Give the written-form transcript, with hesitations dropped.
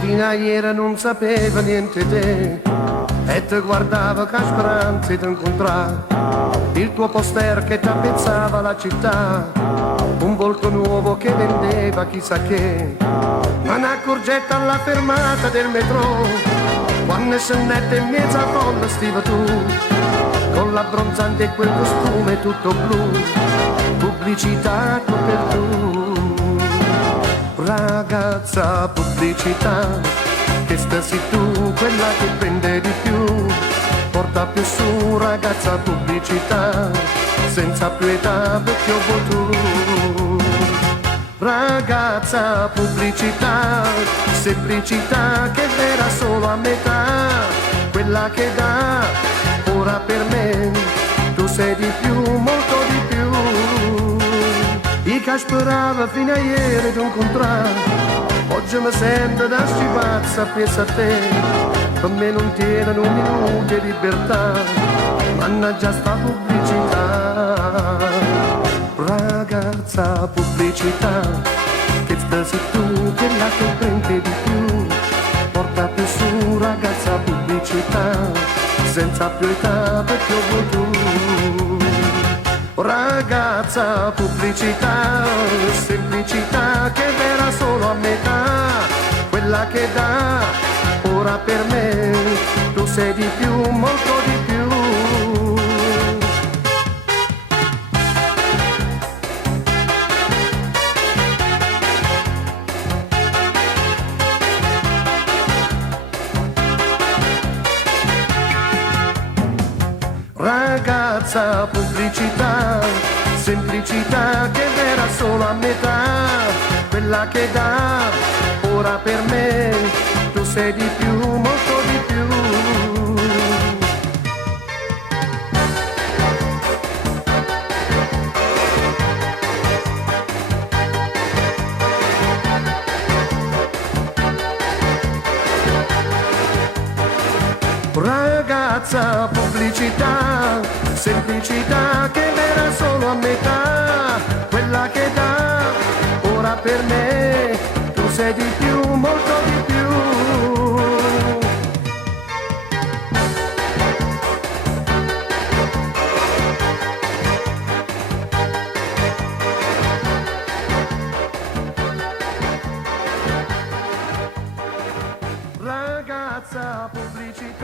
fino a ieri non sapeva niente di te e ti guardava con speranze di incontrare il tuo poster che tappezzava la città, un volto nuovo che vendeva chissà che, ma un'accorgetta alla fermata del metro, quando scendette in mezzo a folla stiva tu, con l'abbronzante e quel costume tutto blu, pubblicità tu per tu. Ragazza pubblicità, che stasi tu quella che prende di più, porta più su ragazza pubblicità, senza più età vecchio tu. Ragazza pubblicità, semplicità che vera solo a metà, quella che dà, ora per me, tu sei di più, molto di più. I che sperava fino a ieri di incontrare, oggi mi sento da scipazza appresso a te, per me non tiene un minuto di libertà, mannaggia sta pubblicità. Ragazza pubblicità, che stasi tu quella che prende di più, porta più su ragazza pubblicità, senza più età perché vuoi tu. Ragazza pubblicità, semplicità che vera solo a metà, quella che dà, ora per me, tu sei di più, molto di più. Ragazza pubblicità, semplicità che vera solo a metà, quella che dà, ora per me, tu sei di più, molto di più. Ragazza pubblicità, semplicità che vera solo a metà, quella che dà, ora per me, tu sei di più, molto di più. Ragazza pubblicità.